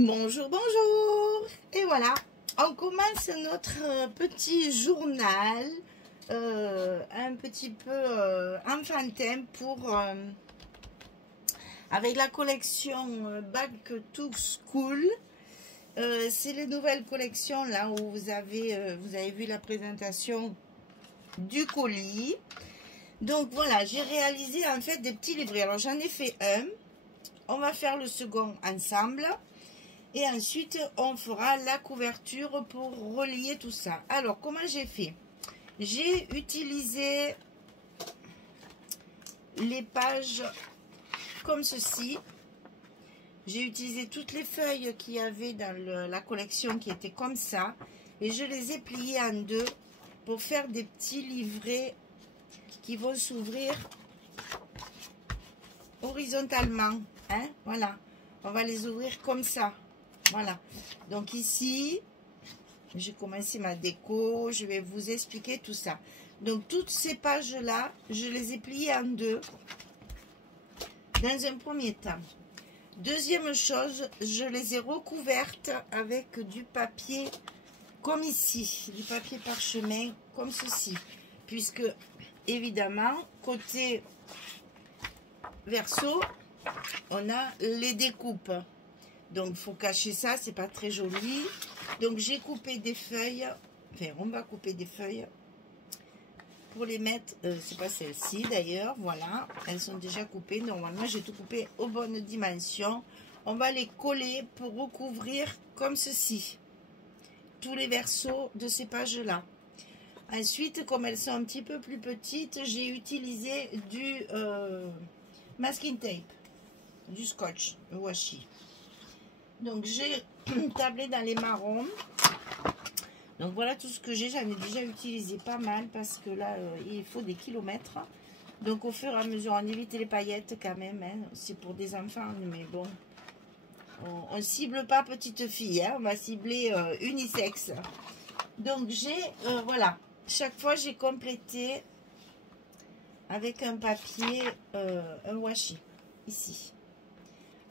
Bonjour, bonjour. Et voilà, on commence notre petit journal un petit peu enfantin pour avec la collection Back to School. C'est les nouvelles collections là où vous avez vu la présentation du colis. Donc voilà, j'ai réalisé en fait des petits livrets. Alors j'en ai fait un, on va faire le second ensemble. Et ensuite, on fera la couverture pour relier tout ça. Alors, comment j'ai fait? J'ai utilisé les pages comme ceci. J'ai utilisé toutes les feuilles qu'il y avait dans la collection qui étaient comme ça. Et je les ai pliées en deux pour faire des petits livrets qui vont s'ouvrir horizontalement. Hein? Voilà. On va les ouvrir comme ça. Voilà, donc ici, j'ai commencé ma déco, je vais vous expliquer tout ça. Donc toutes ces pages-là, je les ai pliées en deux, dans un premier temps. Deuxième chose, je les ai recouvertes avec du papier, comme ici, du papier parchemin, comme ceci. Puisque, évidemment, côté verso, on a les découpes. Donc, il faut cacher ça, c'est pas très joli. Donc, j'ai coupé des feuilles. Enfin, on va couper des feuilles pour les mettre. C'est pas celle-ci d'ailleurs. Voilà, elles sont déjà coupées. Normalement, j'ai tout coupé aux bonnes dimensions. On va les coller pour recouvrir comme ceci tous les versos de ces pages-là. Ensuite, comme elles sont un petit peu plus petites, j'ai utilisé du masking tape, du scotch, le washi. Donc j'ai tablé dans les marrons. Donc voilà tout ce que j'ai. J'en ai déjà utilisé pas mal parce que là il faut des kilomètres. Donc au fur et à mesure, on évite les paillettes quand même. Hein. C'est pour des enfants, mais bon. On ne cible pas petite fille. Hein. On va cibler unisexe. Donc j'ai, voilà. Chaque fois j'ai complété avec un papier, un washi. Ici.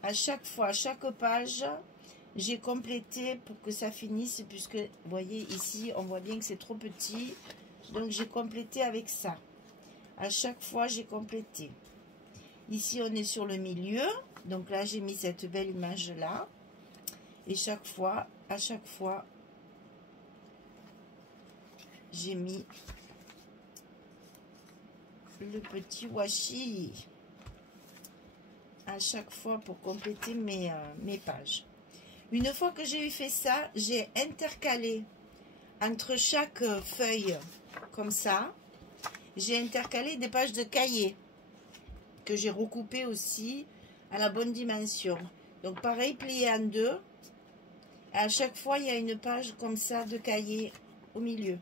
À chaque fois, à chaque page, j'ai complété pour que ça finisse, puisque, vous voyez, ici, on voit bien que c'est trop petit. Donc, j'ai complété avec ça. À chaque fois, j'ai complété. Ici, on est sur le milieu. Donc là, j'ai mis cette belle image-là. Et chaque fois, à chaque fois, j'ai mis le petit washi. À chaque fois pour compléter mes pages. Une fois que j'ai eu fait ça, j'ai intercalé entre chaque feuille comme ça, j'ai intercalé des pages de cahier que j'ai recoupées aussi à la bonne dimension. Donc pareil, plié en deux. À chaque fois, il y a une page comme ça de cahier au milieu.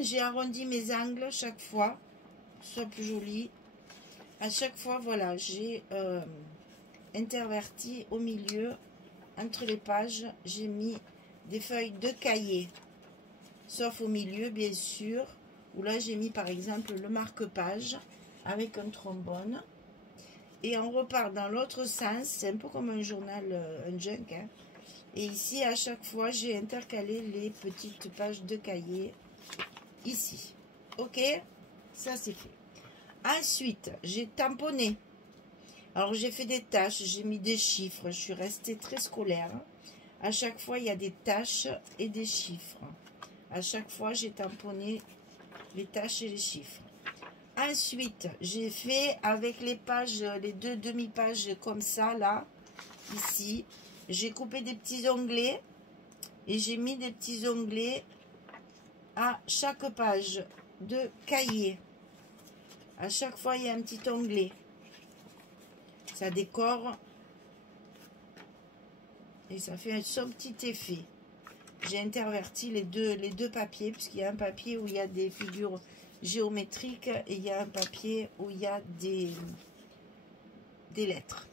J'ai arrondi mes angles chaque fois, soit plus joli. À chaque fois, voilà, j'ai interverti au milieu, entre les pages, j'ai mis des feuilles de cahier, sauf au milieu, bien sûr, où là, j'ai mis, par exemple, le marque-page avec un trombone. Et on repart dans l'autre sens, c'est un peu comme un journal, un junk. Hein. Et ici, à chaque fois, j'ai intercalé les petites pages de cahier, ici. Ok, ça, c'est fait. Ensuite, j'ai tamponné. Alors, j'ai fait des tâches, j'ai mis des chiffres. Je suis restée très scolaire. À chaque fois, il y a des tâches et des chiffres. À chaque fois, j'ai tamponné les tâches et les chiffres. Ensuite, j'ai fait avec les pages, les deux demi-pages comme ça, là, ici. J'ai coupé des petits onglets et j'ai mis des petits onglets à chaque page de cahier. À chaque fois, il y a un petit onglet. Ça décore. Et ça fait son petit effet. J'ai interverti les deux papiers, puisqu'il y a un papier où il y a des figures géométriques et il y a un papier où il y a des lettres.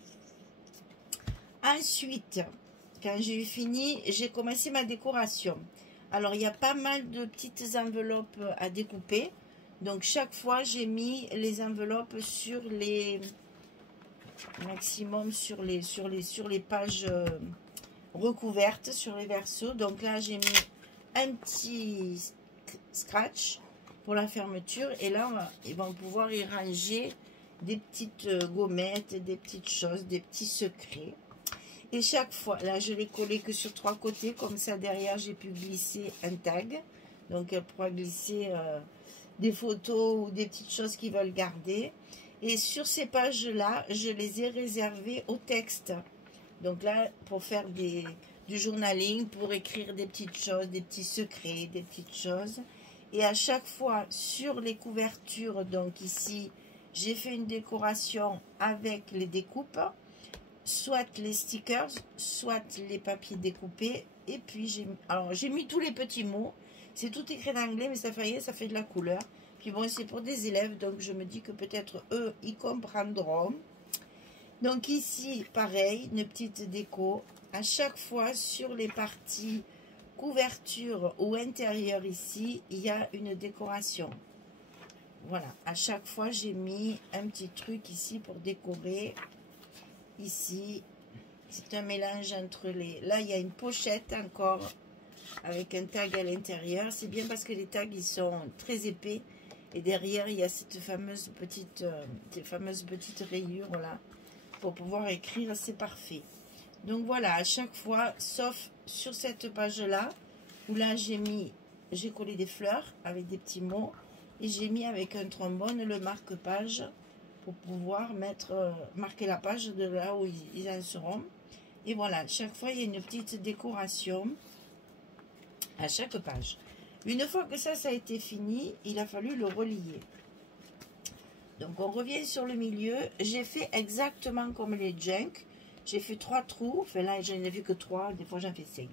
Ensuite, quand j'ai eu fini, j'ai commencé ma décoration. Alors, il y a pas mal de petites enveloppes à découper. Donc, chaque fois, j'ai mis les enveloppes sur les maximum sur les pages recouvertes, sur les versos. Donc là, j'ai mis un petit scratch pour la fermeture. Et là, ils vont pouvoir y ranger des petites gommettes, des petites choses, des petits secrets. Et chaque fois, là, je l'ai collé que sur 3 côtés. Comme ça, derrière, j'ai pu glisser un tag. Donc, elle pourra glisser des photos ou des petites choses qu'ils veulent garder. Et sur ces pages-là, je les ai réservées au texte. Donc là, pour faire du journaling, pour écrire des petites choses, des petits secrets, des petites choses. Et à chaque fois, sur les couvertures, donc ici, j'ai fait une décoration avec les découpes, soit les stickers, soit les papiers découpés. Et puis, j'ai mis tous les petits mots. C'est tout écrit en anglais, mais ça fait de la couleur. Puis bon, c'est pour des élèves, donc je me dis que peut-être eux, ils comprendront. Donc ici, pareil, une petite déco. À chaque fois, sur les parties couverture ou intérieur ici, il y a une décoration. Voilà, à chaque fois, j'ai mis un petit truc ici pour décorer. Ici, c'est un mélange entre les... Là, il y a une pochette encore avec un tag à l'intérieur. C'est bien parce que les tags, ils sont très épais. Et derrière, il y a cette fameuse petite rayure là pour pouvoir écrire. C'est parfait. Donc voilà, à chaque fois, sauf sur cette page-là, où là, j'ai collé des fleurs avec des petits mots. Et j'ai mis avec un trombone le marque-page pour pouvoir marquer la page de là où ils en seront. Et voilà, chaque fois, il y a une petite décoration à chaque page. Une fois que ça a été fini, il a fallu le relier. Donc, on revient sur le milieu. J'ai fait exactement comme les junk. J'ai fait 3 trous. Enfin, là, j'en ai vu que 3. Des fois, j'en fais 5.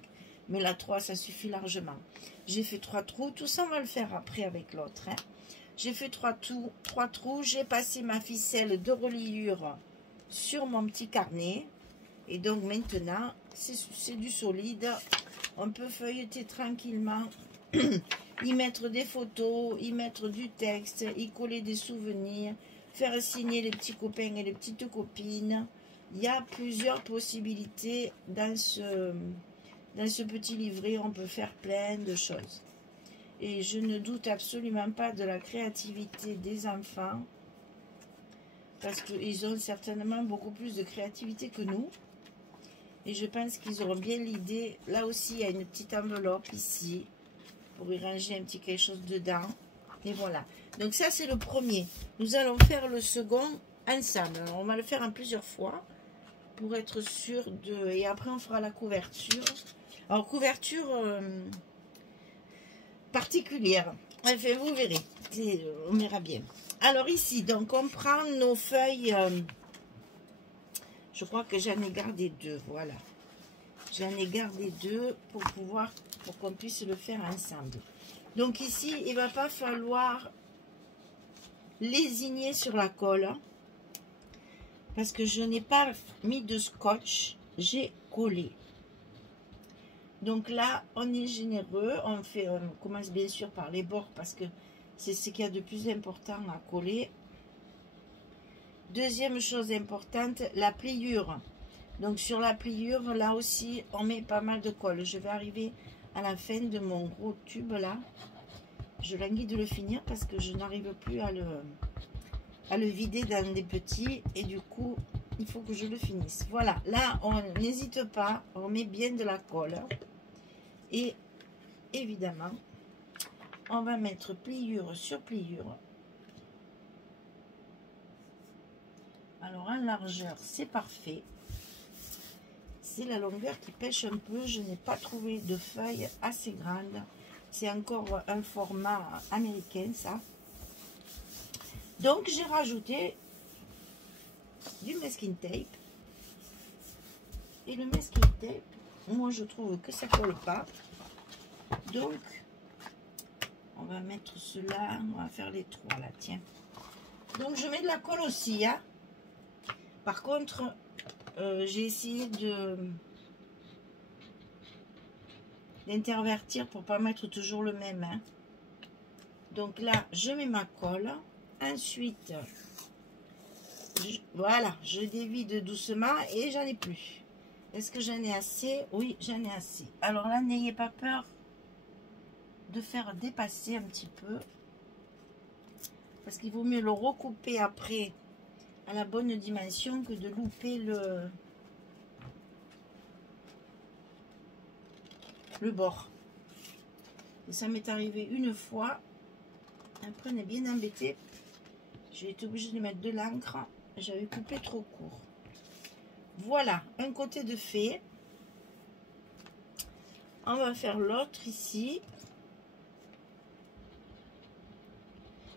Mais là, 3, ça suffit largement. J'ai fait 3 trous. Tout ça, on va le faire après avec l'autre. Hein. J'ai fait 3 trous. J'ai passé ma ficelle de reliure sur mon petit carnet. Et donc, maintenant, c'est du solide. On peut feuilleter tranquillement. Y mettre des photos, y mettre du texte, y coller des souvenirs, faire signer les petits copains et les petites copines. Il y a plusieurs possibilités dans ce petit livret. On peut faire plein de choses. Et je ne doute absolument pas de la créativité des enfants, parce qu'ils ont certainement beaucoup plus de créativité que nous. Et je pense qu'ils auront bien l'idée. Là aussi, il y a une petite enveloppe ici, pour y ranger un petit quelque chose dedans. Et voilà. Donc ça, c'est le premier. Nous allons faire le second ensemble. Alors, on va le faire en plusieurs fois pour être sûr de... Et après, on fera la couverture. Alors, couverture particulière. Enfin, vous verrez. On verra bien. Alors ici, donc, on prend nos feuilles. Je crois que j'en ai gardé 2. Voilà. J'en ai gardé 2 pour qu'on puisse le faire ensemble. Donc ici, il ne va pas falloir lésigner sur la colle. Parce que je n'ai pas mis de scotch. J'ai collé. Donc là, on est généreux. On commence bien sûr par les bords parce que c'est ce qu'il y a de plus important à coller. Deuxième chose importante, la pliure. Donc sur la pliure, là aussi, on met pas mal de colle. Je vais arriver à la fin de mon gros tube là. Je languis de le finir parce que je n'arrive plus à le vider dans des petits. Et du coup, il faut que je le finisse. Voilà, là, on n'hésite pas. On met bien de la colle. Et évidemment, on va mettre pliure sur pliure. Alors en largeur, c'est parfait. C'est la longueur qui pêche un peu. Je n'ai pas trouvé de feuille assez grande. C'est encore un format américain, ça. Donc, j'ai rajouté du masking tape. Et le masking tape, moi, je trouve que ça ne colle pas. Donc, on va mettre cela. On va faire les 3, là, tiens. Donc, je mets de la colle aussi, hein. Par contre, j'ai essayé d'intervertir pour pas mettre toujours le même. Hein. Donc là, je mets ma colle. Ensuite, Voilà, je dévide doucement et j'en ai plus. Est-ce que j'en ai assez? Oui, j'en ai assez. Alors là, n'ayez pas peur de faire dépasser un petit peu. Parce qu'il vaut mieux le recouper après à la bonne dimension que de louper le bord. Et ça m'est arrivé une fois. Après, on est bien embêté. J'ai été obligée de mettre de l'encre. J'avais coupé trop court. Voilà, un côté de fait. On va faire l'autre ici.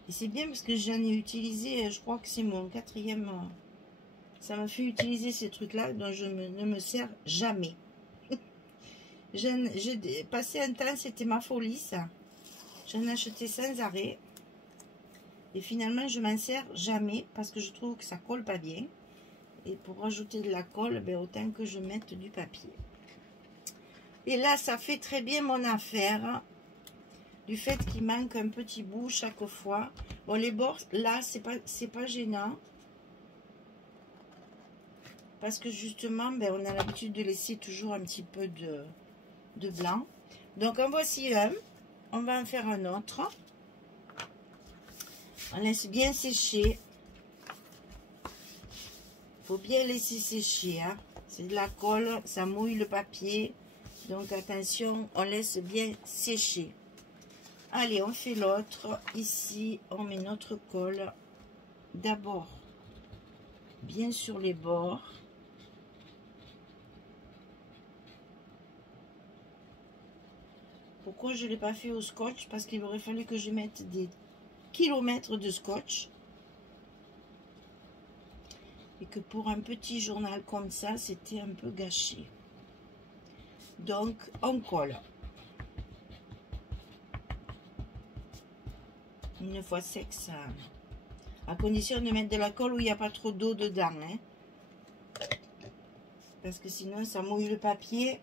Et c'est bien parce que j'en ai utilisé, je crois que c'est mon 4e. Ça m'a fait utiliser ces trucs-là dont je ne me sers jamais. J'ai passé un temps, c'était ma folie ça. J'en achetais sans arrêt. Et finalement, je m'en sers jamais parce que je trouve que ça colle pas bien. Et pour rajouter de la colle, ben, autant que je mette du papier. Et là, ça fait très bien mon affaire. Du fait qu'il manque un petit bout chaque fois. Bon, les bords, là, c'est pas gênant. Parce que justement, ben, on a l'habitude de laisser toujours un petit peu de blanc. Donc, en voici un. On va en faire un autre. On laisse bien sécher. Il faut bien laisser sécher. Hein. C'est de la colle, ça mouille le papier. Donc, attention, on laisse bien sécher. Allez, on fait l'autre. Ici, on met notre colle. D'abord, bien sur les bords. Pourquoi je ne l'ai pas fait au scotch? Parce qu'il aurait fallu que je mette des kilomètres de scotch. Et que pour un petit journal comme ça, c'était un peu gâché. Donc, on colle. Une fois sec, ça... À condition de mettre de la colle où il n'y a pas trop d'eau dedans. Hein. Parce que sinon, ça mouille le papier.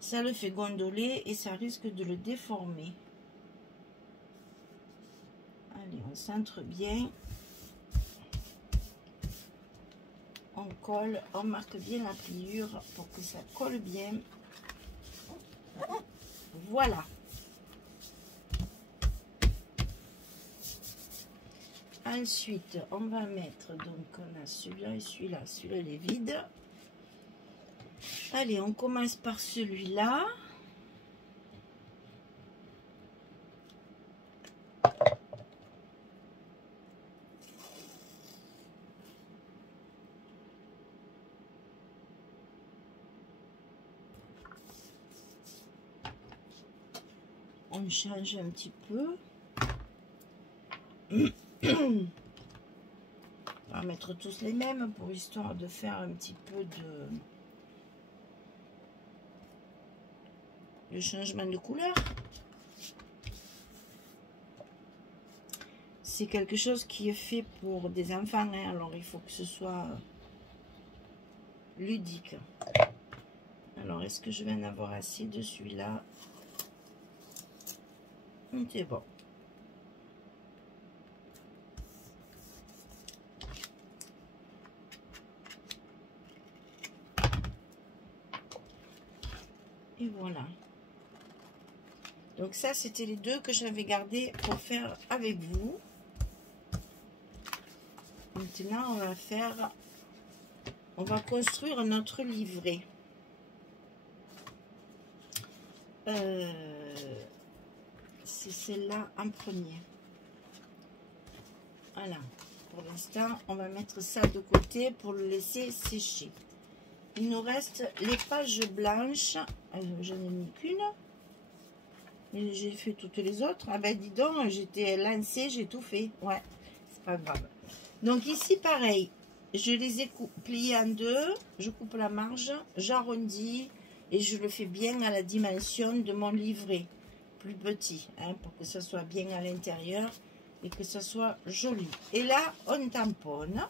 Ça le fait gondoler et ça risque de le déformer. Allez, on centre bien. On colle, on marque bien la pliure pour que ça colle bien. Voilà. Ensuite, on va mettre, donc on a celui-là et celui-là. Celui-là, il est vide. Allez, on commence par celui-là. On change un petit peu. On va mettre tous les mêmes pour histoire de faire un petit peu de changement de couleur. C'est quelque chose qui est fait pour des enfants, hein, alors il faut que ce soit ludique. Alors, est-ce que je vais en avoir assez de celui-là? C'est bon. Et voilà. Donc ça, c'était les deux que j'avais gardés pour faire avec vous. Maintenant, on va construire notre livret. C'est celle-là en premier. Voilà. Pour l'instant, on va mettre ça de côté pour le laisser sécher. Il nous reste les pages blanches. Je n'ai mis qu'une. J'ai fait toutes les autres. Ah ben dis donc, j'étais lancée, j'ai tout fait. Ouais, c'est pas grave. Donc ici, pareil. Je les ai pliés en deux. Je coupe la marge, j'arrondis et je le fais bien à la dimension de mon livret. Plus petit, hein, pour que ça soit bien à l'intérieur et que ça soit joli. Et là, on tamponne.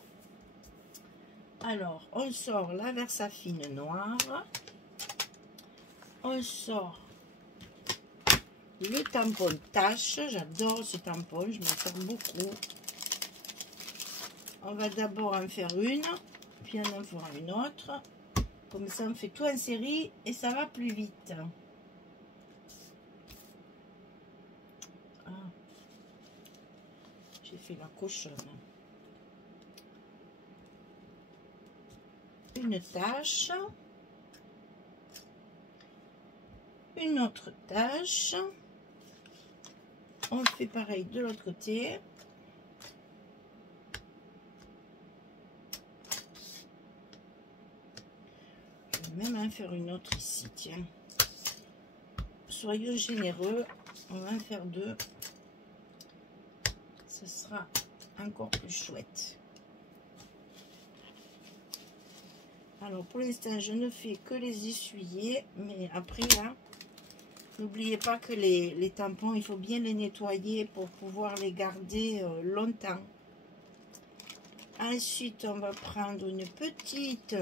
Alors, on sort la Versafine noire. On sort le tampon tache. J'adore ce tampon, je m'en sers beaucoup. On va d'abord en faire une, puis on en fera une autre. Comme ça, on fait tout en série et ça va plus vite. Ah. J'ai fait la cochonne. Une tache. Une autre tache. On fait pareil de l'autre côté. Je vais même en faire une autre ici, tiens. Soyons généreux, on va en faire deux. Ce sera encore plus chouette. Alors pour l'instant, je ne fais que les essuyer, mais après là, n'oubliez pas que les tampons, il faut bien les nettoyer pour pouvoir les garder longtemps. Ensuite, on va prendre une petite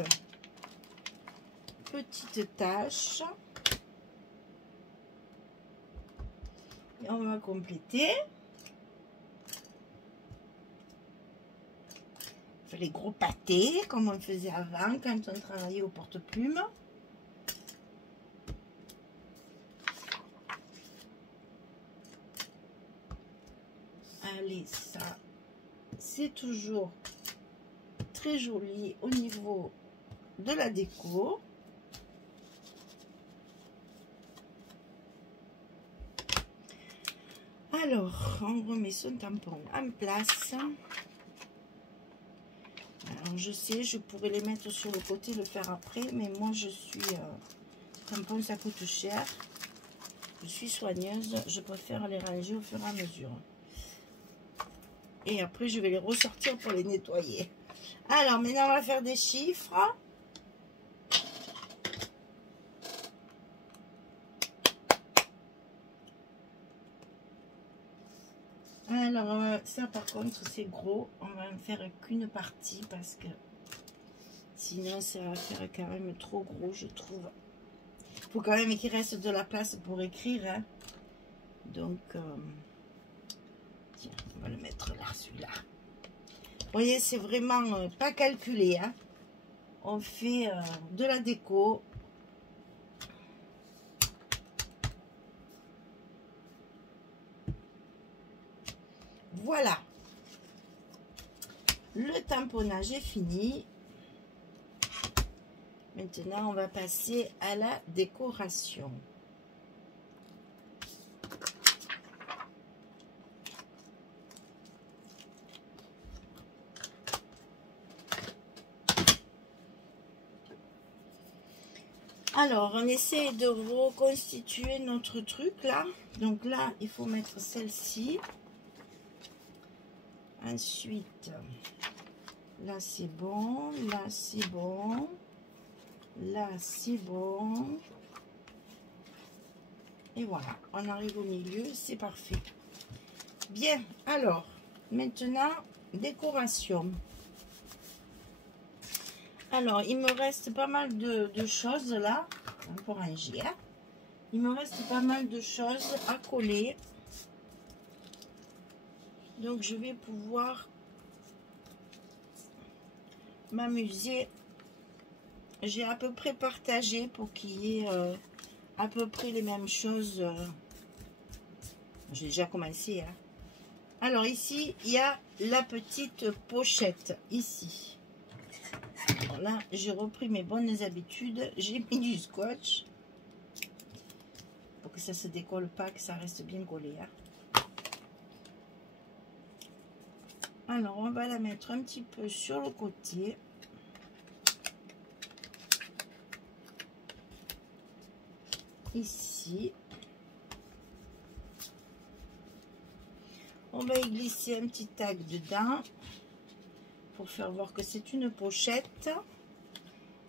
tache. Et on va compléter. On fait les gros pâtés, comme on faisait avant, quand on travaillait au porte-plume. Allez, ça, c'est toujours très joli au niveau de la déco. Alors, on remet son tampon en place. Alors, je sais, je pourrais les mettre sur le côté, le faire après, mais moi, je suis... tampon, ça coûte cher. Je suis soigneuse, je préfère les ranger au fur et à mesure. Et après, je vais les ressortir pour les nettoyer. Alors, maintenant, on va faire des chiffres. Alors, ça, par contre, c'est gros. On va en faire qu'une partie parce que sinon, ça va faire quand même trop gros, je trouve. Il faut quand même qu'il reste de la place pour écrire. Hein. Donc, tiens, on va le mettre là, celui-là. Vous voyez, c'est vraiment pas calculé. Hein. On fait de la déco. Voilà. Le tamponnage est fini. Maintenant, on va passer à la décoration. Alors, on essaie de reconstituer notre truc là. Donc là, il faut mettre celle-ci. Ensuite, là c'est bon, là c'est bon, là c'est bon. Et voilà, on arrive au milieu, c'est parfait. Bien, alors, maintenant, décoration. Alors, il me reste pas mal de choses là, pour ranger. Hein. Il me reste pas mal de choses à coller. Donc, je vais pouvoir m'amuser. J'ai à peu près partagé pour qu'il y ait à peu près les mêmes choses. J'ai déjà commencé. Hein. Alors, ici, il y a la petite pochette. Ici. Alors là, j'ai repris mes bonnes habitudes. J'ai mis du scotch. Pour que ça ne se décolle pas, que ça reste bien collé. Hein. Alors, on va la mettre un petit peu sur le côté. Ici. On va y glisser un petit tag dedans. Pour faire voir que c'est une pochette.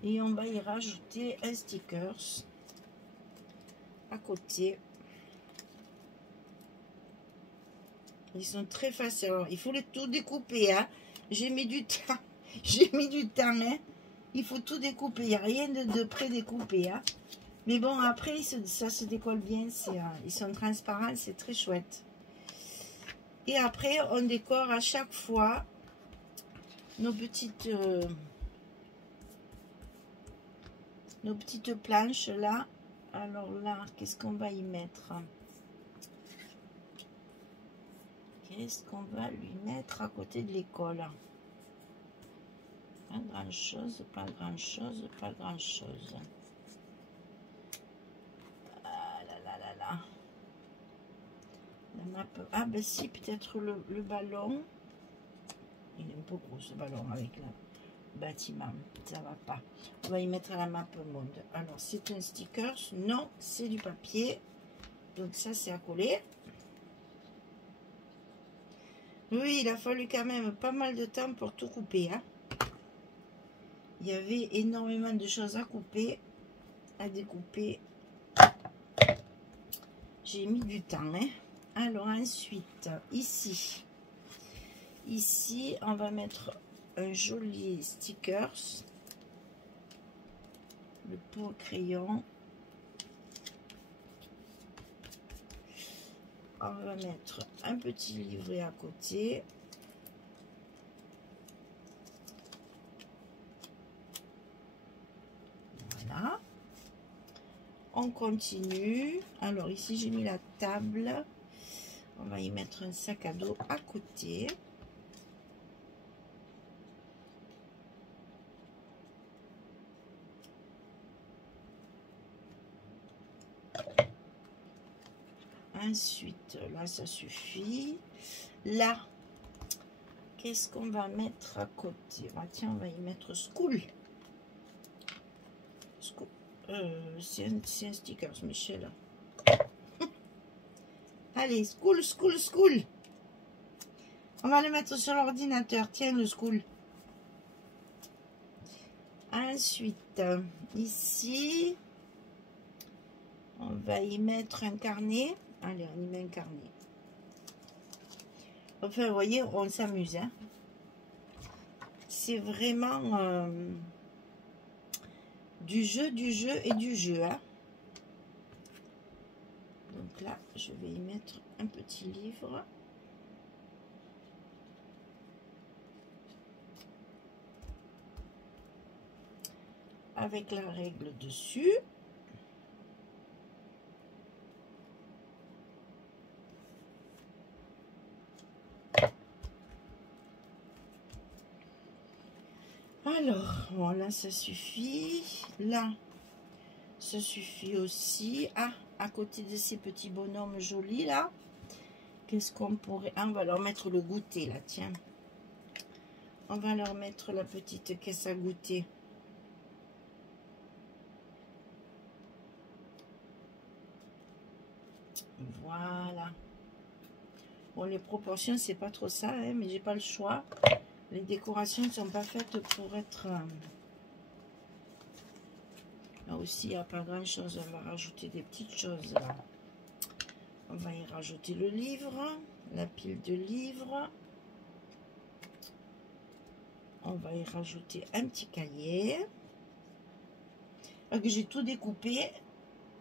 Et on va y rajouter un sticker à côté. Ils sont très faciles. Alors, il faut les tout découper. Hein. J'ai mis du temps. J'ai mis du temps. Hein. Il faut tout découper. Il n'y a rien de pré-découpé. Hein. Mais bon, après, ça se décolle bien. Ils sont transparents. C'est très chouette. Et après, on décore à chaque fois nos petites planches là. Alors là, qu'est-ce qu'on va y mettre? Qu'est-ce qu'on va lui mettre à côté de l'école? Pas grand chose, pas grand chose, pas grand chose. Ah là là là là. La map. Ah ben si, peut-être le ballon. Il est un peu gros ce ballon avec le bâtiment. Ça va pas. On va y mettre la map monde. Alors c'est un sticker. Non, c'est du papier. Donc ça c'est à coller. Oui, il a fallu quand même pas mal de temps pour tout couper. Hein. Il y avait énormément de choses à couper, à découper. J'ai mis du temps. Hein. Alors ensuite, ici, on va mettre un joli stickers. Le pot crayon. On va mettre un petit livret à côté. Voilà. On continue. Alors ici j'ai mis la table. On va y mettre un sac à dos à côté. Ensuite, là, ça suffit. Là, qu'est-ce qu'on va mettre à côté? Ah, tiens, on va y mettre school. C'est un sticker, Michel. Allez, school. On va le mettre sur l'ordinateur. Tiens, le school. Ensuite, ici, on va y mettre un carnet. Allez, on y met un carnet. Enfin, vous voyez, on s'amuse. Hein. C'est vraiment du jeu et du jeu. Hein. Donc là, je vais y mettre un petit livre. Avec la règle dessus. Alors, voilà, ça suffit. Là, ça suffit aussi. Ah, à côté de ces petits bonhommes jolis, là, qu'est-ce qu'on pourrait... Ah, on va leur mettre le goûter, là, tiens. On va leur mettre la petite caisse à goûter. Voilà. Bon, les proportions, c'est pas trop ça, hein, mais j'ai pas le choix. Les décorations ne sont pas faites pour être... Là aussi, il n'y a pas grand chose. On va rajouter des petites choses là. On va y rajouter le livre, la pile de livres. On va y rajouter un petit cahier. Donc, j'ai tout découpé.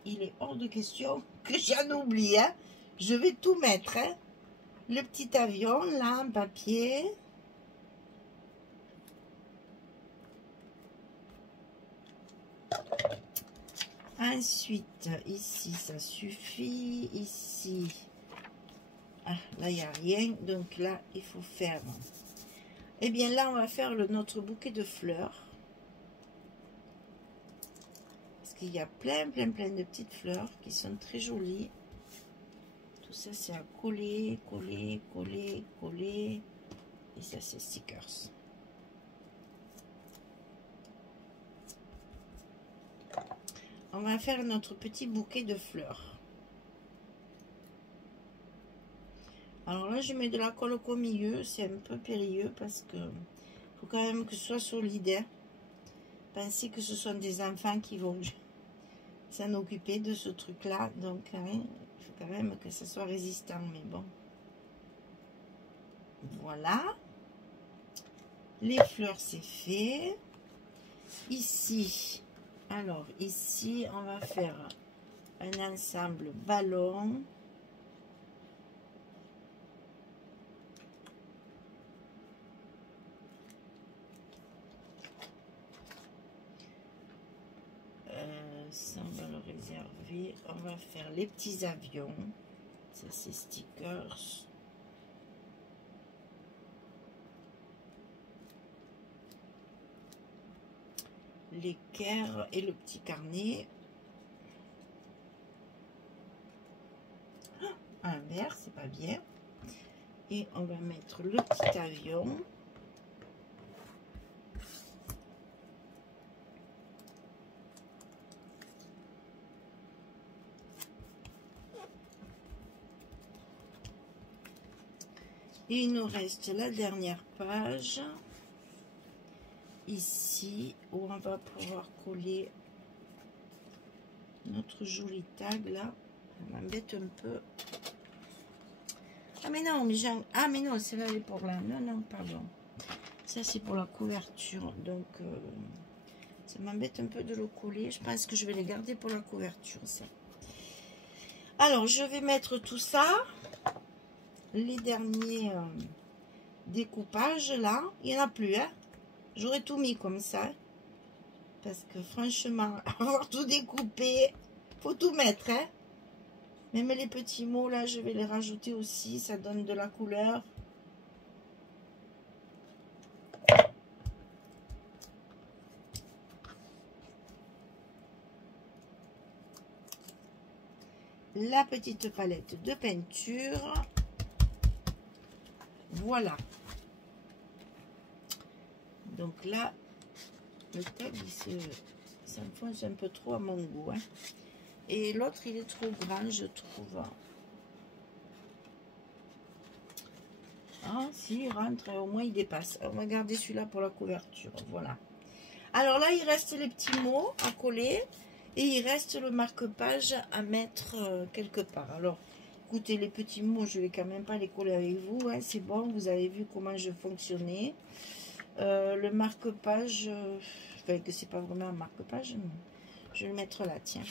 Il est hors de question que j'en oublie. Hein. Je vais tout mettre. Hein. Le petit avion, là, en papier. Ensuite, ici, ça suffit. Ici, ah, là, il n'y a rien. Donc là, il faut faire... Eh bien, là, on va faire notre bouquet de fleurs. Parce qu'il y a plein de petites fleurs qui sont très jolies. Tout ça, c'est à coller. Et ça, c'est stickers. On va faire notre petit bouquet de fleurs. Alors là, je mets de la colle au milieu. C'est un peu périlleux parce que faut quand même que ce soit solide. Hein. Pensez que ce sont des enfants qui vont s'en occuper de ce truc-là. Donc, hein, il faut quand même que ça soit résistant. Mais bon. Voilà. Les fleurs, c'est fait. Ici... Alors, ici, on va faire un ensemble ballon. Ça, on va le réserver. On va faire les petits avions. Ça, c'est stickers. L'équerre et le petit carnet. Un vert, c'est pas bien. Et on va mettre le petit avion. Et il nous reste la dernière page. Ici, où on va pouvoir coller notre joli tag là. Ça m'embête un peu. Ah mais non, mais j'ai... Ah mais non, celle-là elle est pour là. Non, non, pardon. Ça c'est pour la couverture. Donc ça m'embête un peu de le coller. Je pense que je vais les garder pour la couverture, ça. Alors, je vais mettre tout ça. Les derniers découpages là. Il n'y en a plus, hein. J'aurais tout mis comme ça. Parce que franchement, avoir tout découpé, faut tout mettre, hein. Même les petits mots là, je vais les rajouter aussi. Ça donne de la couleur. La petite palette de peinture. Voilà. Donc là, le tag, ça me fonce un peu trop à mon goût, hein. Et l'autre, il est trop grand, je trouve. Ah, si, il rentre, au moins il dépasse. On va garder celui-là pour la couverture, voilà. Alors là, il reste les petits mots à coller. Et il reste le marque-page à mettre quelque part. Alors, écoutez, les petits mots, je ne vais quand même pas les coller avec vous, hein. C'est bon, vous avez vu comment je fonctionnais. Le marque-page, enfin que c'est pas vraiment un marque-page, je vais le mettre là, tiens.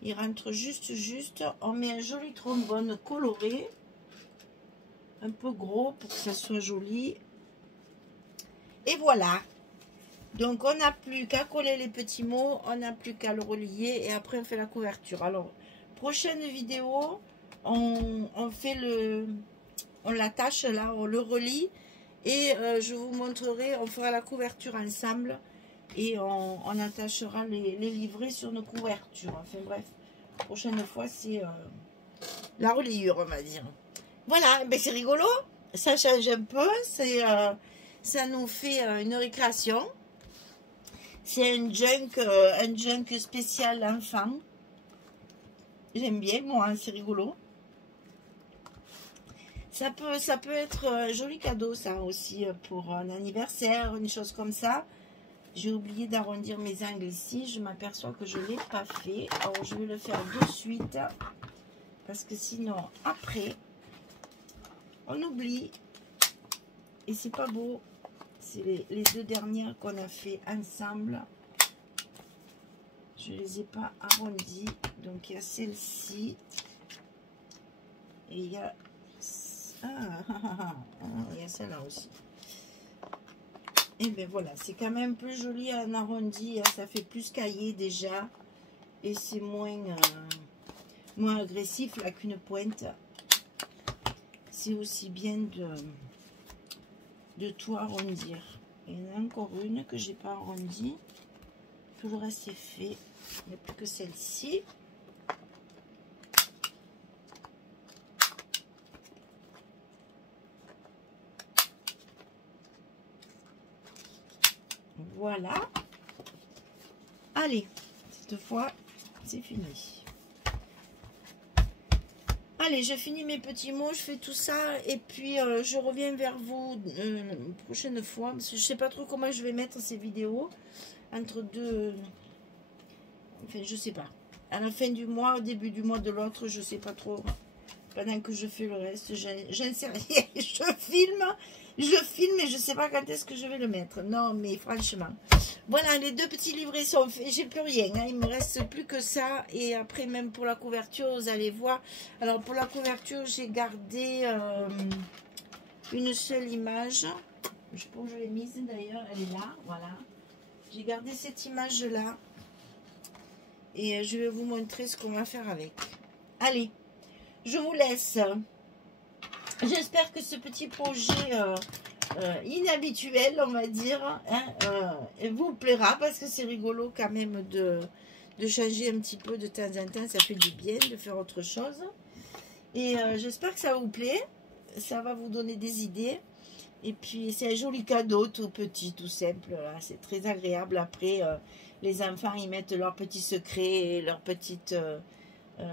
Il rentre juste, on met un joli trombone coloré, un peu gros pour que ça soit joli. Et voilà. Donc on n'a plus qu'à coller les petits mots, on n'a plus qu'à le relier et après on fait la couverture. Alors, prochaine vidéo, on fait on l'attache là, on le relie. Et je vous montrerai, on fera la couverture ensemble et on attachera les livrets sur nos couvertures. Enfin bref, prochaine fois c'est la reliure, on va dire. Voilà, ben c'est rigolo, ça change un peu, ça nous fait une récréation. C'est un junk spécial enfant. J'aime bien, moi, hein, c'est rigolo. Ça peut être un joli cadeau, ça aussi, pour un anniversaire, une chose comme ça. J'ai oublié d'arrondir mes angles ici. Je m'aperçois que je ne l'ai pas fait. Alors, je vais le faire de suite. Parce que sinon, après, on oublie. Et c'est pas beau. C'est les deux dernières qu'on a fait ensemble. Je ne les ai pas arrondies. Donc, il y a celle-ci. Et il y a... il y a celle-là aussi. Et bien voilà, c'est quand même plus joli en arrondi, hein, ça fait plus cahier déjà. Et c'est moins agressif là qu'une pointe. C'est aussi bien de tout arrondir. Il y en a encore une que j'ai pas arrondie. Tout le reste est fait. Il n'y a plus que celle-ci. Voilà. Allez, cette fois, c'est fini. Allez, je finis mes petits mots, je fais tout ça et puis je reviens vers vous une prochaine fois. Parce que je sais pas trop comment je vais mettre ces vidéos entre deux... Enfin, je sais pas. À la fin du mois, au début du mois de l'autre, je sais pas trop. Pendant que je fais le reste, j'en sais rien. Je filme et je sais pas quand est-ce que je vais le mettre. Non, mais franchement. Voilà, les deux petits livrets sont faits. J'ai plus rien, hein. Il me reste plus que ça. Et après, même pour la couverture, vous allez voir. Alors, pour la couverture, j'ai gardé une seule image. Je sais pas où je l'ai mise d'ailleurs. Elle est là, voilà. J'ai gardé cette image-là. Et je vais vous montrer ce qu'on va faire avec. Allez, je vous laisse. J'espère que ce petit projet inhabituel, on va dire, hein, vous plaira, parce que c'est rigolo quand même de changer un petit peu de temps en temps. Ça fait du bien de faire autre chose. Et j'espère que ça vous plaît. Ça va vous donner des idées. Et puis, c'est un joli cadeau, tout petit, tout simple. C'est très agréable. Après, les enfants, ils mettent leurs petits secrets, leurs petites...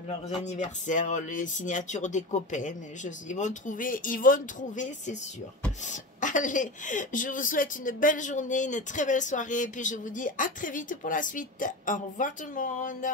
leurs anniversaires, les signatures des copains. Ils vont trouver, c'est sûr. Allez, je vous souhaite une belle journée, une très belle soirée. Et puis, je vous dis à très vite pour la suite. Au revoir tout le monde.